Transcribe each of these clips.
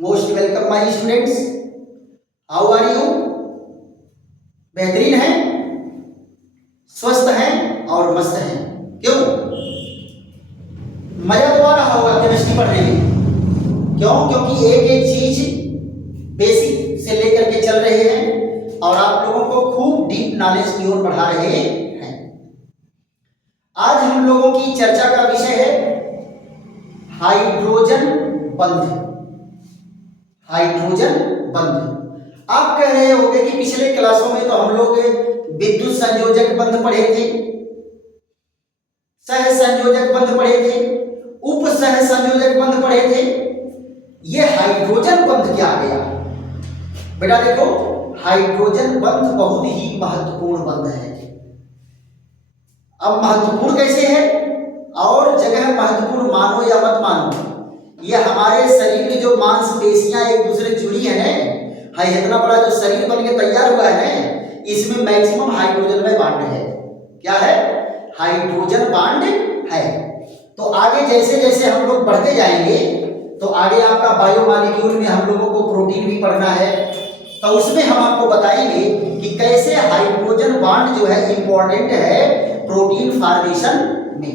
Most welcome my students. How are you? बेहतरीन हैं, स्वस्थ हैं और मस्त हैं। क्यों? मजा तो आ रहा होगा केमिस्ट्री पढ़ने में। क्यों? क्योंकि एक एक चीज बेसिक से लेकर के चल रहे हैं और आप लोगों को खूब डीप नॉलेज की ओर बढ़ा रहे हैं। आज हम लोगों की चर्चा का विषय है हाइड्रोजन बंध। हाइड्रोजन बंध। आप कह रहे होंगे कि पिछले क्लासों में तो हम लोग विद्युत संयोजक बंध पढ़े थे, सह संयोजक बंध पढ़े थे, उप सह संयोजक बंध पढ़े थे। ये हाइड्रोजन बंध क्या आ गया? बेटा देखो, हाइड्रोजन बंध बहुत ही महत्वपूर्ण बंध है। अब महत्वपूर्ण कैसे है और जगह महत्वपूर्ण मानो या मत मानो, ये हमारे शरीर में जो मांसपेशियां एक दूसरे जुड़ी है ना, इतना बड़ा जो शरीर बन के तैयार हुआ है ना, इसमें मैक्सिमम हाइड्रोजन में बांड है। क्या है? हाइड्रोजन बांड है। तो आगे जैसे जैसे हम लोग बढ़ते जाएंगे तो आगे आपका बायोमॉलिक्यूल में हम लोगों को प्रोटीन भी पढ़ना है, तो उसमें हम आपको बताएंगे कि कैसे हाइड्रोजन बांड जो है इंपॉर्टेंट है प्रोटीन फॉर्मेशन में।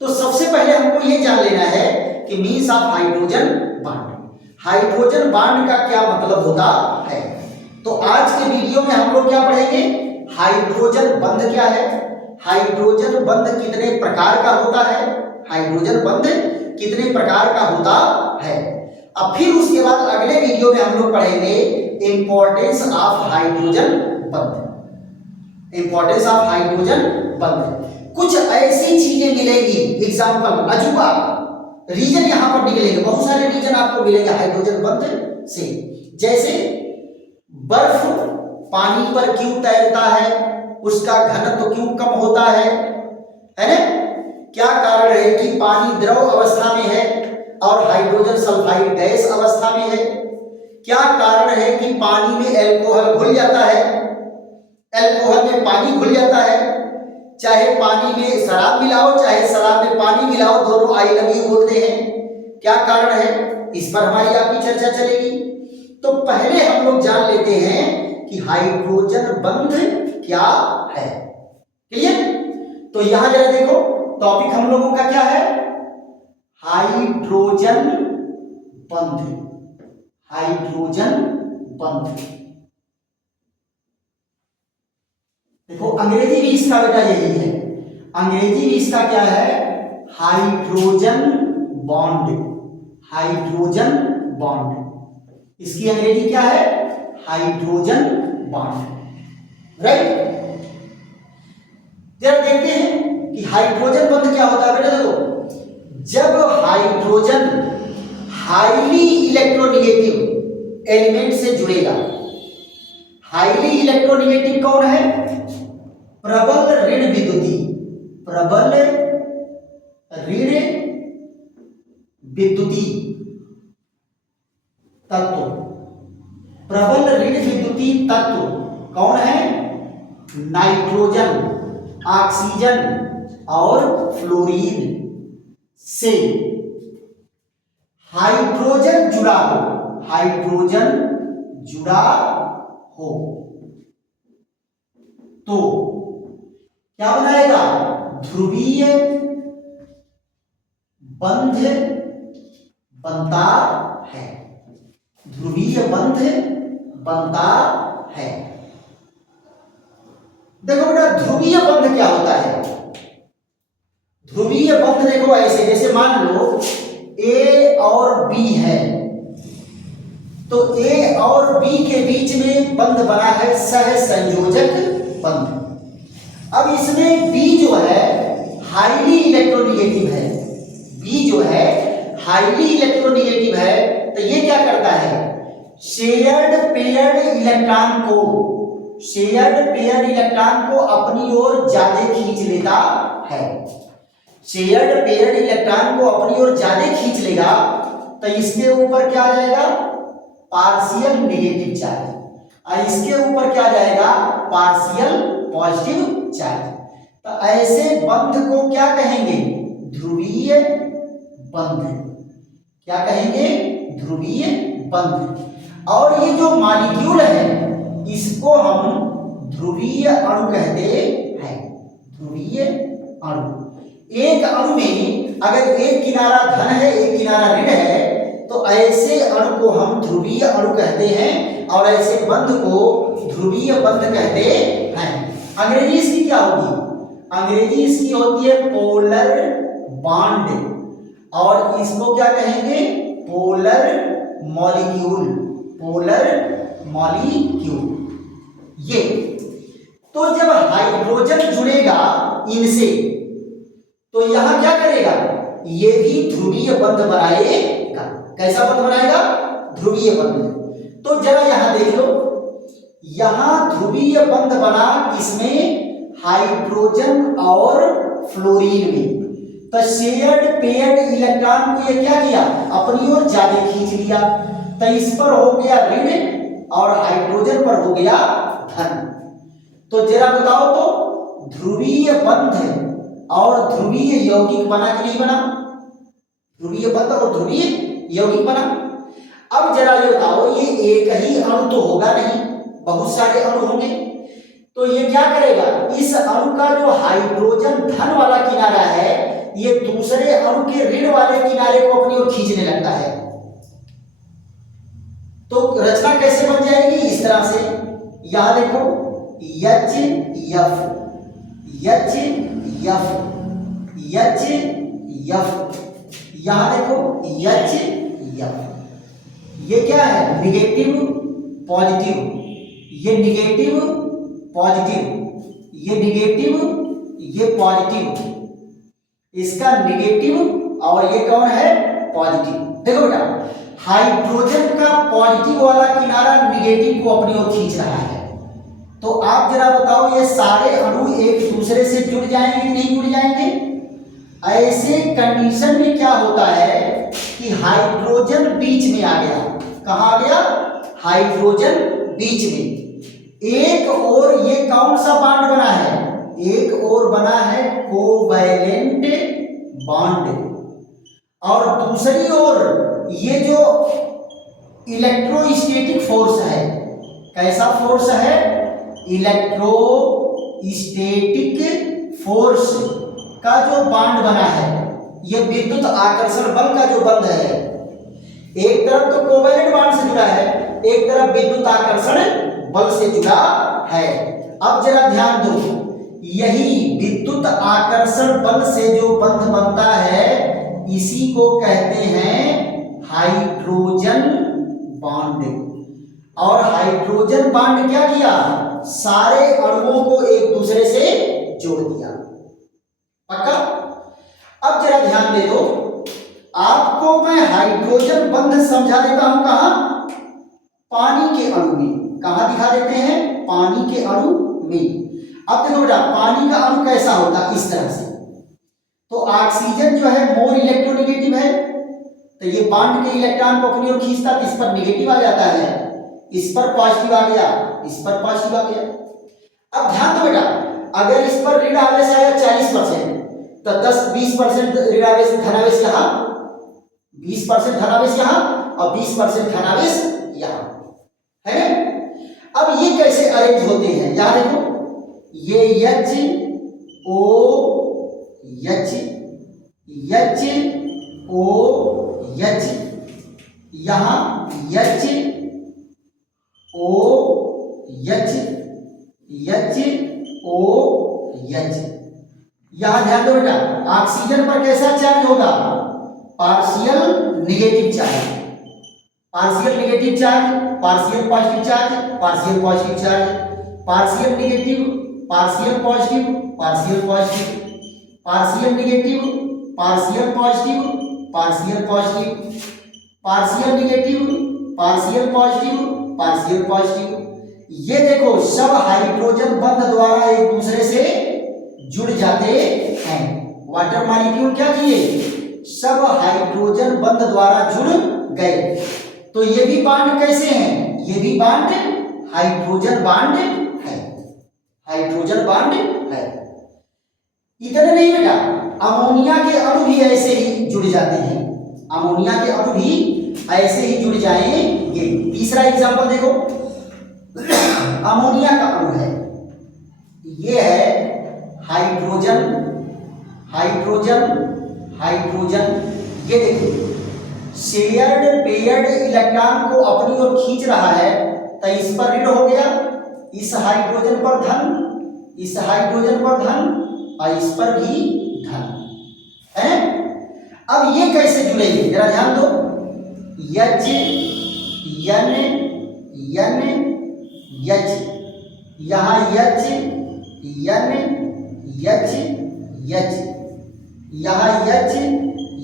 तो सबसे पहले हमको ये जान लेना है कि means of hydrogen bond. Hydrogen bond का क्या मतलब होता है? तो आज के वीडियो में हम लोग क्या पढ़ेंगे? हाइड्रोजन बंध क्या है, हाइड्रोजन बंध कितने प्रकार का होता है, हाइड्रोजन बंध कितने प्रकार का होता है। अब फिर उसके बाद अगले वीडियो में हम लोग पढ़ेंगे इंपॉर्टेंस ऑफ हाइड्रोजन बंध। इंपॉर्टेंस ऑफ हाइड्रोजन बंध। कुछ ऐसी चीजें मिलेंगी, एग्जाम्पल अजूबा रीजन यहां पर निकलेंगे, बहुत सारे रीजन आपको मिलेंगे हाइड्रोजन बंध से। जैसे बर्फ पानी पर क्यों तैरता है, उसका घनत्व क्यों कम होता है ना? क्या कारण है कि पानी द्रव अवस्था में है और हाइड्रोजन सल्फाइड गैस अवस्था में है? क्या कारण है कि पानी में एल्कोहल घुल जाता है, एल्कोहल में पानी घुल जाता है? चाहे पानी में शराब मिलाओ चाहे शराब में पानी मिलाओ, दोनों आई लव यू बोलते हैं। क्या कारण है? इस पर हमारी आपकी चर्चा चलेगी। तो पहले हम लोग जान लेते हैं कि हाइड्रोजन बंध क्या है। क्लियर? तो यहां जरा देखो, टॉपिक हम लोगों का क्या है? हाइड्रोजन बंध। हाइड्रोजन बंध। देखो अंग्रेजी भी इसका बेटा यही है, अंग्रेजी भी इसका क्या है? Hydrogen bond. हाइड्रोजन बॉन्ड, इसकी अंग्रेजी क्या है? Hydrogen bond. राइट? जरा देखते हैं कि हाइड्रोजन बॉन्ड क्या होता है। बेटा देखो, जब हाइड्रोजन हाईली इलेक्ट्रोनेगेटिव एलिमेंट से जुड़ेगा, हाईली इलेक्ट्रोनेगेटिव कौन है? प्रबल ऋण विद्युती। प्रबल ऋण विद्युती तत्व। प्रबल ऋण विद्युती तत्व कौन है? नाइट्रोजन, ऑक्सीजन और फ्लोरीन से हाइड्रोजन जुड़ा हो, हाइड्रोजन जुड़ा हो तो क्या बनाएगा? ध्रुवीय बंध बनता है। ध्रुवीय बंध बनता है। देखो बेटा, ध्रुवीय बंध क्या होता है? ध्रुवीय बंध देखो ऐसे, जैसे मान लो ए और बी है, तो ए और बी के बीच में बंध बना है सह संयोजक बंध। अब इसमें बी जो है हाईली इलेक्ट्रोनेगेटिव है, बी जो है हाईली इलेक्ट्रोनेगेटिव है, तो ये क्या करता है? शेयर्ड पेयर्ड इलेक्ट्रॉन को, शेयर्ड पेयर्ड इलेक्ट्रॉन को अपनी ओर ज्यादा खींच लेता है। शेयर्ड पेयर्ड इलेक्ट्रॉन को अपनी ओर ज्यादा खींच लेगा तो इसके ऊपर क्या आ जाएगा? पार्शियल नेगेटिव चार्ज, और इसके ऊपर क्या जाएगा? Partial positive charge. तो ऐसे बंध को क्या कहेंगे? ध्रुवीय बंध। क्या कहेंगे? ध्रुवीय बंध। और ये जो मॉलिक्यूल है इसको हम ध्रुवीय अणु कहते हैं। ध्रुवीय अणु। एक अणु में अगर एक किनारा धन है एक किनारा ऋण है तो ऐसे अणु को हम ध्रुवीय अणु कहते हैं और ऐसे बंध को ध्रुवीय बंध कहते हैं। अंग्रेजी इसकी क्या होगी? अंग्रेजी इसकी होती है पोलर बॉन्ड और इसको क्या कहेंगे? Polar molecule. Polar molecule. ये तो जब हाइड्रोजन जुड़ेगा इनसे तो यहां क्या करेगा? ये भी ध्रुवीय बंध बनाएगा। कैसा बंध बनाएगा? ध्रुवीय बंध। तो जरा यहां देख लो, यहां ध्रुवीय बंध बना किसमें? हाइड्रोजन और फ्लोरीन में। तो शेयर्ड पेयर्ड इलेक्ट्रॉन को ये क्या किया? अपनी ओर ज्यादा खींच लिया। तो इस पर हो गया ऋण और हाइड्रोजन पर हो गया धन। तो जरा बताओ तो ध्रुवीय बंध और ध्रुवीय यौगिक बना कि नहीं बना? ध्रुवीय बंध और ध्रुवीय यौगिक बना। अब जरा ये बताओ, ये एक ही अणु तो होगा नहीं, बहुत सारे अणु होंगे। तो ये क्या करेगा? इस अणु का जो हाइड्रोजन धन वाला किनारा है ये दूसरे अणु के ऋण वाले किनारे को अपनी ओर खींचने लगता है। तो रचना कैसे बन जाएगी? इस तरह से। यहां देखो H F H F H F, यहां देखो एच एफ। ये क्या है? निगेटिव पॉजिटिव, ये निगेटिव पॉजिटिव, ये निगेटिव, ये पॉजिटिव। इसका निगेटिव और ये कौन है? पॉजिटिव। देखो बेटा, हाइड्रोजन का पॉजिटिव वाला किनारा निगेटिव को अपनी ओर खींच रहा है। तो आप जरा बताओ, ये सारे अणु एक दूसरे से जुड़ जाएंगे कि नहीं जुड़ जाएंगे? ऐसे कंडीशन में क्या होता है कि हाइड्रोजन बीच में आ गया। कहां आ गया? हाइड्रोजन बीच में। एक और ये कौन सा बॉन्ड बना है? एक और बना है कोवैलेंट बॉन्ड। और दूसरी ओर ये जो इलेक्ट्रोस्टैटिक फोर्स है, कैसा फोर्स है? इलेक्ट्रोस्टैटिक फोर्स का जो बॉन्ड बना है, ये विद्युत आकर्षण बल का जो बंध है। एक तरफ तो कोवैलेंट बॉन्ड से जुड़ा है, एक तरफ विद्युत आकर्षण बल से जुड़ा है। अब जरा ध्यान दो, यही विद्युत आकर्षण बल से जो बंध बनता है इसी को कहते हैं हाइड्रोजन बॉन्ड। और हाइड्रोजन बॉन्ड क्या किया? सारे अणुओं को एक दूसरे से जोड़ दिया। पक्का? अब जरा ध्यान दे दो, आपको मैं हाइड्रोजन बंध समझा देता हूं। कहां? पानी के अणु में। कहां दिखा देते हैं? पानी के अणु में। अब देखो बेटा, पानी का अणु कैसा होता है? इस तरह से। तो ऑक्सीजन जो है मोर इलेक्ट्रोनेगेटिव है, तो ये बॉन्ड के इलेक्ट्रॉन को अपनी ओर खींचता, तो इस पर नेगेटिव आ जाता है, इस पर पॉजिटिव आ गया, इस पर पॉजिटिव आ गया। अब ध्यान दो बेटा, अगर इस पर ऋण आवेश आया 40%, तो 10-20% ऋण आवेश धनावेश यहां, 20% धनावेश यहां और 20% धनावेश यहां, है ना? अब ये कैसे अरेंज होते हैं? यहां देखो, ये H O H H O H, यहां H O H H O H. यहां ध्यान दो बेटा, ऑक्सीजन पर कैसा चार्ज होगा? Partial negative charge, partial negative charge, partial positive charge, partial positive charge, partial negative, partial positive, partial positive, partial negative, partial positive, partial positive, partial negative, partial positive, partial positive. ये देखो, सब hydrogen बंध द्वारा एक दूसरे से जुड़ जाते हैं। वाटर मॉलिक्यूल क्या किए? सब हाइड्रोजन बंध द्वारा जुड़ गए। तो ये भी बॉन्ड कैसे हैं? ये भी बॉन्ड हाइड्रोजन बॉन्ड है, हाइड्रोजन बॉन्ड है। इतने नहीं बेटा, अमोनिया के अणु भी ऐसे ही जुड़ जाते हैं। अमोनिया के अणु भी ऐसे ही जुड़ जाएंगे। तीसरा एग्जांपल देखो, अमोनिया का अणु है, ये है हाइड्रोजन हाइड्रोजन हाइड्रोजन। ये देखिए शेयर्ड पेयर्ड इलेक्ट्रॉन को अपनी ओर खींच रहा है, तो इस पर ऋण हो गया, इस हाइड्रोजन पर धन, इस हाइड्रोजन पर धन और इस पर भी धन है। अब ये कैसे जुड़ेंगे जरा ध्यान दो, यच यन यन यच, यहाँ यच यन यच यच, यहाँ यच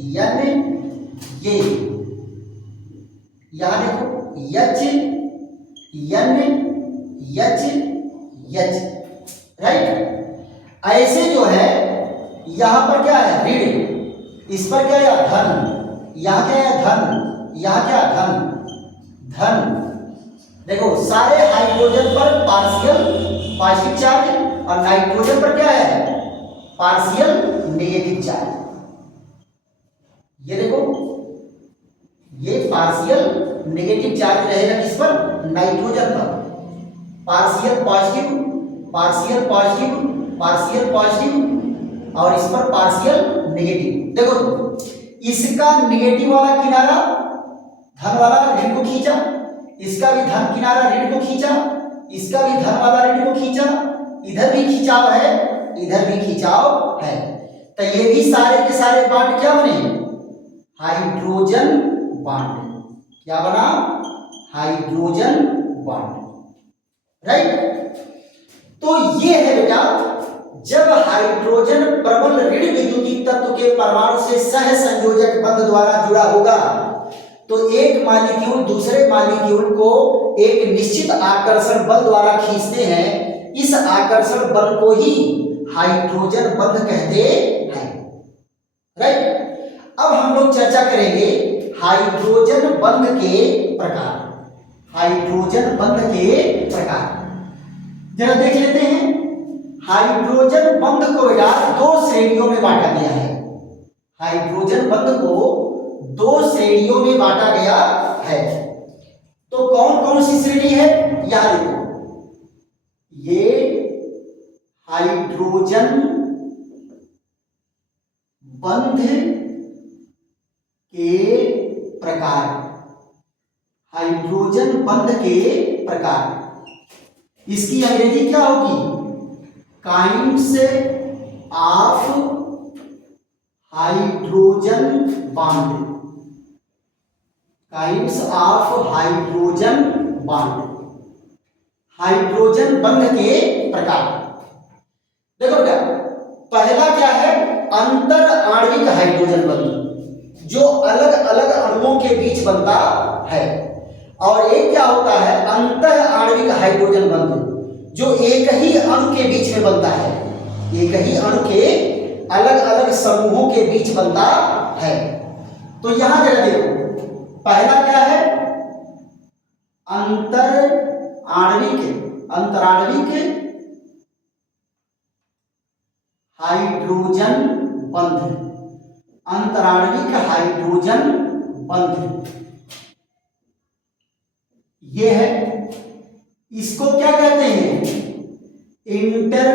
यन ये, यहाँ देखो यच यन यच यच, राइट। ऐसे जो है यहाँ पर क्या है ऋण, इस पर क्या है धन, यहाँ क्या है धन, यहाँ क्या धन धन। देखो सारे हाइड्रोजन पर पार्शियल पॉजिटिव चार्ज और नाइट्रोजन पर क्या है पार्शियल नेगेटिव चार्ज। ये देखो ये पार्शियल नेगेटिव चार्ज रहेगा किस पर, नाइट्रोजन पर, partial positive partial positive partial positive और इस पर पार्शियल नेगेटिव। देखो तो इसका नेगेटिव वाला किनारा धन वाला ऋण को खींचा, इसका भी धन किनारा ऋण को खींचा, इसका भी धन वाला ऋण को खींचा, इधर भी खिंचाव है, इधर भी खिंचाव है, तो ये भी सारे के सारे बॉन्ड क्या बने, हाइड्रोजन बॉन्ड। क्या बना, हाइड्रोजन बॉन्ड, राइट। तो ये है बेटा, जब हाइड्रोजन प्रबल ऋण विद्युतीय तत्व के परमाणु से सह संयोजक बंध द्वारा जुड़ा होगा, तो एक मॉलिक्यूल दूसरे मॉलिक्यूल को एक निश्चित आकर्षण बल द्वारा खींचते हैं, इस आकर्षण बल को ही हाइड्रोजन बंध कहते हैं, राइट। अब हम लोग चर्चा करेंगे हाइड्रोजन बंध के प्रकार, हाइड्रोजन बंध के प्रकार जरा देख लेते हैं। हाइड्रोजन बंध को बेटा दो श्रेणियों में बांटा गया है, हाइड्रोजन बंध को दो श्रेणियों में बांटा गया है। तो कौन कौन सी श्रेणी है, यहां देखो, ये हाइड्रोजन बंध के प्रकार, हाइड्रोजन बंध के प्रकार, इसकी अंग्रेजी क्या होगी, kinds of hydrogen bond, kinds of hydrogen bond, hydrogen बंध के प्रकार। देखो बेटा पहला क्या है, अंतर आणविक हाइड्रोजन बंध, जो अलग अलग अणुओं के बीच बनता है, और एक क्या होता है अंतर आणविक हाइड्रोजन बंध, जो एक ही अणु के बीच में बनता है, एक ही अणु के अलग अलग समूहों के बीच बनता है। तो यहां जरा देखो, पहला क्या है अंतर आणविक, अंतराणविक हाइड्रोजन बंध, अंतराणविक हाइड्रोजन बंध ये है, इसको क्या कहते हैं, inter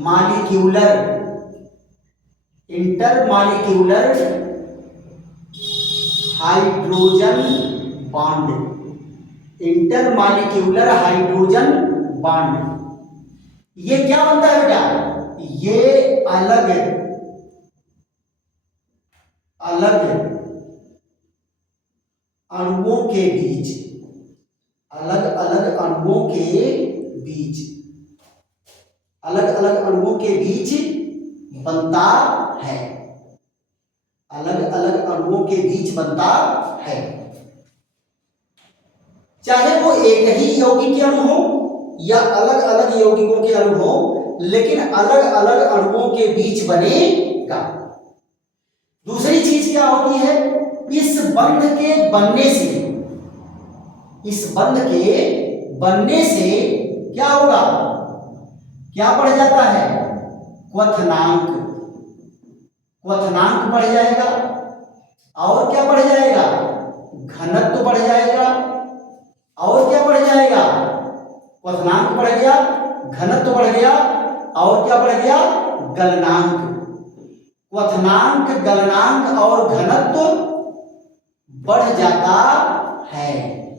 molecular, inter molecular hydrogen bond, inter molecular hydrogen bond. ये क्या बनता है बेटा, ये अलग अलग अणुओं के बीच, अलग अलग अणुओं के बीच, अलग अलग अणुओं के बीच बनता है, अलग अलग अणुओं के बीच बनता है, चाहे वो एक ही यौगिक अणु हो या अलग अलग यौगिकों के अणु हो, लेकिन अलग अलग अणुओं के बीच बनेगा। दूसरी चीज क्या होती है, इस बंध के बनने से, इस बंध के बनने से क्या होगा, क्या बढ़ जाता है, क्वथनांक, क्वथनांक बढ़ जाएगा, और क्या बढ़ जाएगा, घनत्व बढ़ जाएगा, और क्या बढ़ जाएगा, क्वथनांक बढ़ गया, घनत्व बढ़ गया, और क्या बढ़ गया, गलनांक। क्वथनांक, गलनांक और घनत्व बढ़ जाता है।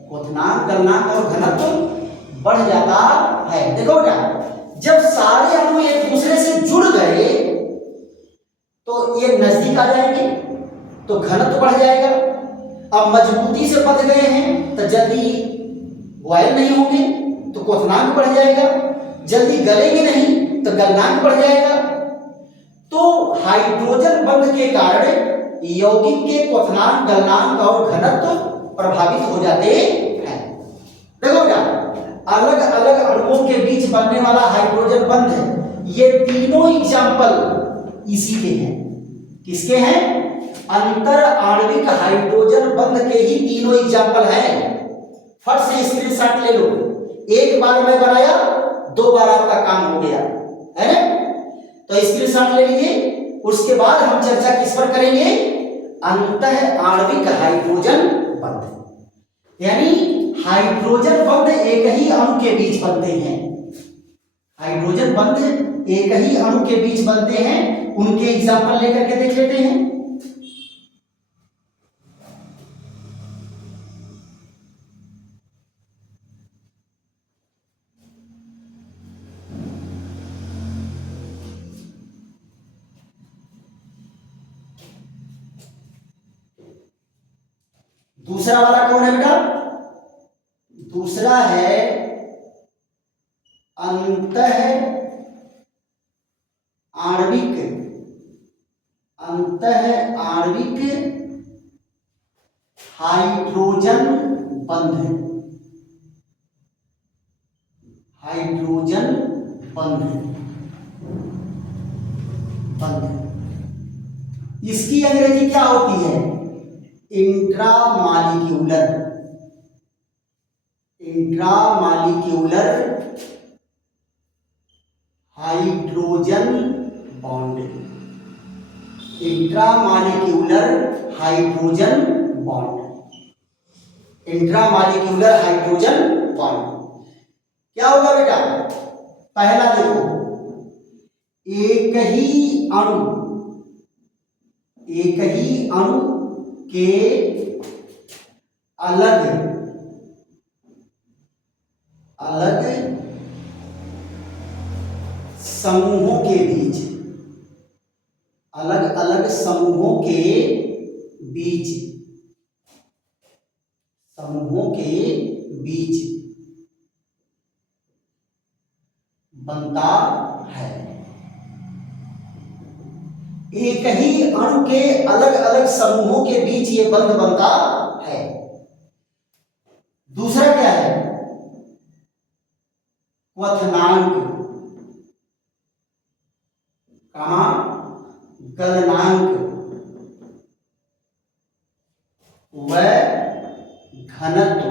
क्वथनांक, गलनांक और घनत्व बढ़ जाता है। देखो बेटा, जब सारे अणु एक दूसरे से जुड़ गए तो ये नजदीक आ जाएंगे तो घनत्व बढ़ जाएगा। अब मजबूती से बंध गए हैं तो जल्दी बॉयल नहीं होंगे तो क्वथनांक बढ़ जाएगा, जल्दी गलेंगे नहीं तो गलनांक बढ़ जाएगा। तो हाइड्रोजन बंध के कारण यौगिक के क्वथनांक, गलनांक और घनत्व प्रभावित हो जाते हैं। देखो क्या, अलग अलग अणुओं के बीच बनने वाला हाइड्रोजन बंध है, ये तीनों एग्जाम्पल इसी के हैं। किसके हैं? अंतर आणविक हाइड्रोजन बंध के ही तीनों एग्जाम्पल हैं। फट से स्क्रीनशॉट ले लो, एक बार मैं बनाया, 2 बार आपका काम हो गया है ना? तो स्क्रीनशॉट ले लीजिए। उसके बाद हम चर्चा किस पर करेंगे? अंतर आणविक हाइड्रोजन बंध, यानी हाइड्रोजन बंध एक ही अणु के बीच बनते हैं। हाइड्रोजन बंध एक ही अणु के बीच बनते हैं, उनके एग्जाम्पल लेकर के देख लेते हैं। दूसरा वाला कौन है बेटा? दूसरा है अंतः आणविक, अंतः आणविक हाइड्रोजन बंध, हाइड्रोजन बंध, बंध। इसकी अंग्रेजी क्या होती है? Intramolecular, intramolecular hydrogen bond, intramolecular hydrogen bond, intramolecular hydrogen bond. क्या होगा बेटा? पहला देखो, एक ही अणु के अलग अलग समूहों के बीच, अलग अलग समूहों के बीच, समूहों के बीच बनता है। एक ही अणु के अलग अलग समूहों के बीच ये बंध बनता है। दूसरा क्या है? क्वथनांक, गलनांक व घनत्व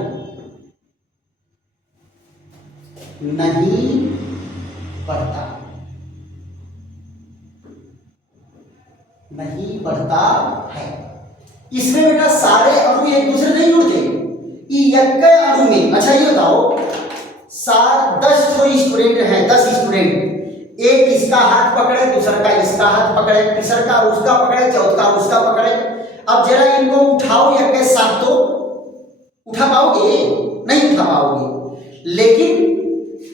नहीं बढ़ता, नहीं बढ़ता है। इसमें बेटा सारे अणु एक दूसरे नहीं जुड़ते, एक अणु में। अच्छा ये बताओ, 10 स्टूडेंट हैं, 10 स्टूडेंट, एक इसका हाथ पकड़े, दूसरा का इसका हाथ पकड़े, तीसरा का उसका पकड़े, चौथा उसका पकड़े। अब जरा इनको उठाओ एक के साथ, तो उठा पाओगे? नहीं उठा पाओगे। लेकिन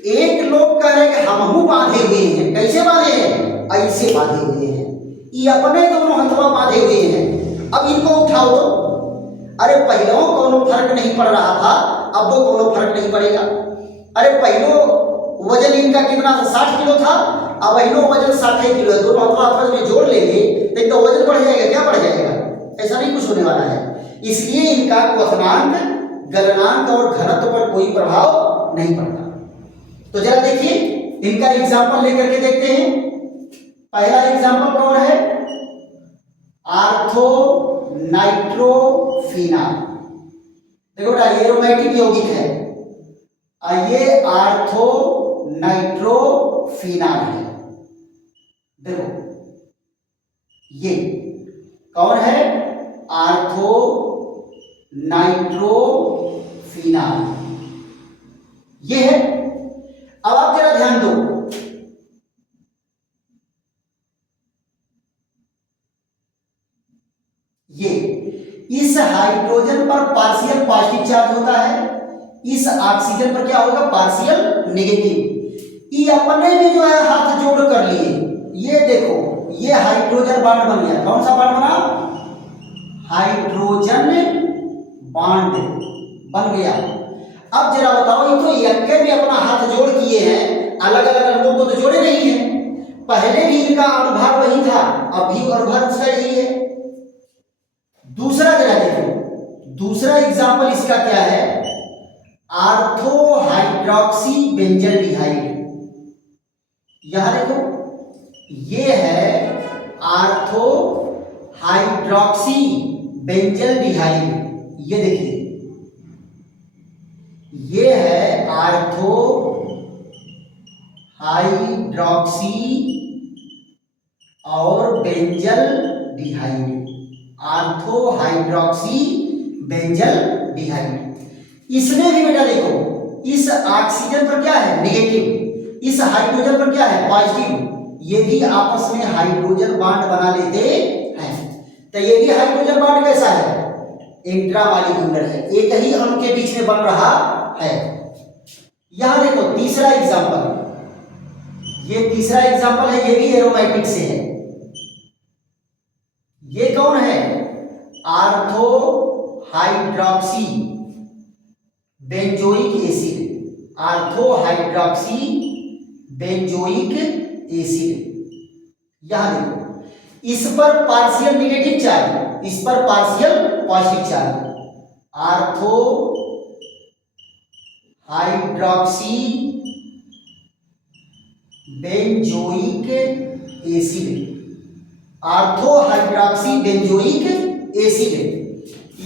एक लोग कह रहे कि हम बांधे हुए हैं। कैसे बांधे हैं? ऐसे बांधे हुए हैं, ये अपने दोनों हथवा बांधे हुए हैं। अब इनको उठाओ तो, अरे पहले कोनो फर्क नहीं पड़ रहा था, अब तो कोनो फर्क नहीं पड़ेगा। अरे पहले वजन इनका कितना था? 60 किलो था, अब वही वजन 60 किलो है। दोनों हथवा आपस में जोड़ लेंगे तो इनका वजन बढ़ जाएगा। क्या बढ़ जाएगा? ऐसा नहीं कुछ होने वाला है। इसलिए इनका क्वथनांक, गलनांक और घनत्व पर कोई प्रभाव नहीं पड़ता। तो जरा देखिए, इनका एग्जाम्पल लेकर के देखते हैं। पहला एग्जाम्पल कौन है? Ortho nitrophenol. देखो बेटा, ये एरोमेटिक यौगिक है, ये आर्थो नाइट्रोफिनाल है। देखो ये कौन है? आर्थो नाइट्रोफिनाल, ये है। अब आप जरा ध्यान दो, ये इस हाइड्रोजन पर पार्शियल पॉजिटिव चार्ज होता है, इस ऑक्सीजन पर क्या होगा, पार्शियल नेगेटिव। ये अपने में जो है हाथ जोड़ कर लिए, ये देखो ये हाइड्रोजन बॉन्ड बन गया। कौन सा बॉन्ड बना, हाइड्रोजन बॉन्ड बन गया। अब जरा बताओ, ये तो यक्के में अपना हाथ जोड़ किए हैं, अलग अलग लोगों को तो जोड़े नहीं है। पहले भी इनका अणुभार वही था, अब भी अणुभार उसका यही है। दूसरा जरा देखो, दूसरा एग्जाम्पल इसका क्या है, आर्थो हाइड्रोक्सी बेंजल्डिहाइड। यहां देखो, ये है आर्थो हाइड्रोक्सी बेंजल्डिहाइड, ये देखिए ये है आर्थो हाइड्रोक्सी और बेंजल्डिहाइड, आर्थो हाइड्रोक्सी बेंजल्डिहाइड। इसमें भी बेटा देखो, इस ऑक्सीजन पर क्या है, नेगेटिव, इस हाइड्रोजन पर क्या है, पॉजिटिव। ये भी आपस में हाइड्रोजन बॉन्ड बना लेते हैं। तो ये भी हाइड्रोजन बॉन्ड कैसा है, इंट्रामॉलिक्यूलर है, एक ही अणु के बीच में बन रहा है। यहां देखो तीसरा एग्जांपल, ये तीसरा एग्जांपल है, ये भी एरोमेटिक से है। ये कौन है, ortho hydroxy benzoic acid, ortho hydroxy benzoic acid. यहां देखो, इस पर पार्शियल नेगेटिव चार्ज, इस पर partial positive charge, ortho hydroxy benzoic acid, ortho hydroxy benzoic acid.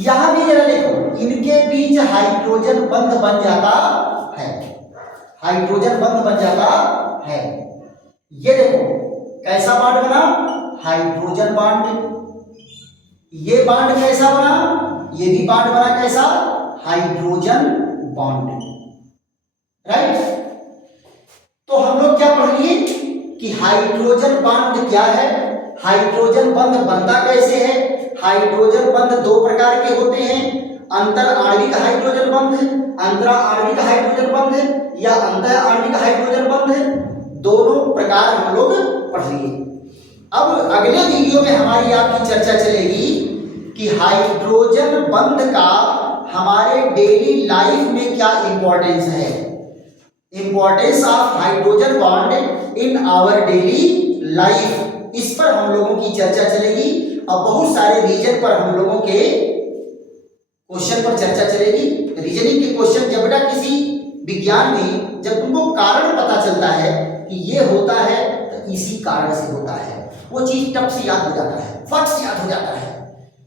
यहां भी जरा देखो, इनके बीच हाइड्रोजन बंध बन जाता है, हाइड्रोजन बंध बन जाता है। ये देखो कैसा बॉन्ड बना, हाइड्रोजन बॉन्ड। ये बॉन्ड कैसा बना, ये भी बॉन्ड बना कैसा, हाइड्रोजन बॉन्ड, राइट। तो हम लोग क्या पढ़ लिए कि हाइड्रोजन बॉन्ड क्या है, हाइड्रोजन बंध बनता कैसे है। हाइड्रोजन बंध दो प्रकार के होते हैं, अंतर आणविक हाइड्रोजन बंध, अंतरा आणविक हाइड्रोजन बंध या अंतः आणविक हाइड्रोजन बंध, दोनों प्रकार हम लोग पढ़ लिए। अब अगले वीडियो में हमारी आपकी चर्चा चलेगी कि हाइड्रोजन बंध का हमारे डेली लाइफ में क्या इंपॉर्टेंस है, importance of hydrogen bond in our daily life. इस पर हम लोगों की चर्चा चलेगी और बहुत सारे रीजन पर हम लोगों के क्वेश्चन पर चर्चा चलेगी। रीजनिंग के क्वेश्चन जब बेटा किसी विज्ञान में जब तुमको कारण पता चलता है कि ये होता है तो इसी कारण से होता है, वो चीज टप से याद हो जाता है, फट से याद हो जाता है।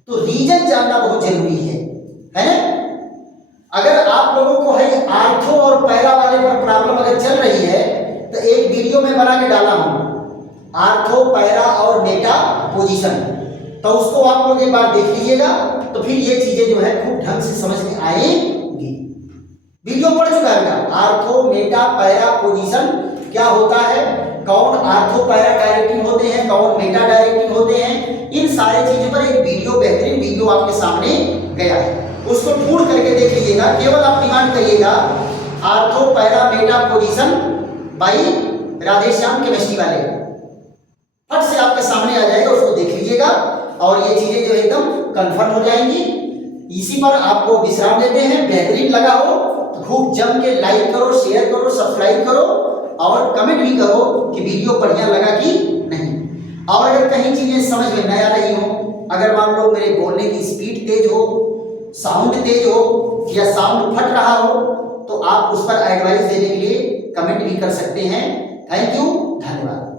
तो रीजन जानना बहुत जरूरी है ना। अगर आप लोगों को है आर्थो और पैरा वाले पर प्रॉब्लम अगर चल रही है तो एक वीडियो में बना के डाला हूं, आर्थो पैरा और मेटा पोजीशन, तो उसको आप लोग एक बार देख लीजिएगा, तो फिर ये चीजें जो है खूब ढंग से समझ में आएंगी। वीडियो पढ़ चुका है बेटा, आर्थो मेटा पैरा पोजीशन क्या होता है, कौन आर्थो पैरा डायरेक्टिंग होते हैं, कौन मेटा डायरेक्टिंग होते हैं, इन सारे चीजों पर एक वीडियो, बेहतरीन वीडियो आपके सामने गया है, उसको ढूंढ करके देख लीजिएगा। केवल आप डिमांड करिएगा ortho para Meta position by Radheshyam chemistry वाले, फट से आपके सामने आ जाएगा, उसको देख लीजिएगा और ये चीजें जो एकदम कंफर्म हो जाएंगी। इसी पर आपको विश्राम देते हैं। बेहतरीन लगा हो तो खूब जम के लाइक करो, शेयर करो, सब्सक्राइब करो और कमेंट भी करो कि वीडियो बढ़िया लगा कि नहीं। और अगर कहीं चीजें समझ में न आ रही हो, अगर मान लो मेरे बोलने की स्पीड तेज हो, साउंड तेज हो या साउंड फट रहा हो, तो आप उस पर एडवाइस देने के लिए कमेंट भी कर सकते हैं। थैंक यू, धन्यवाद।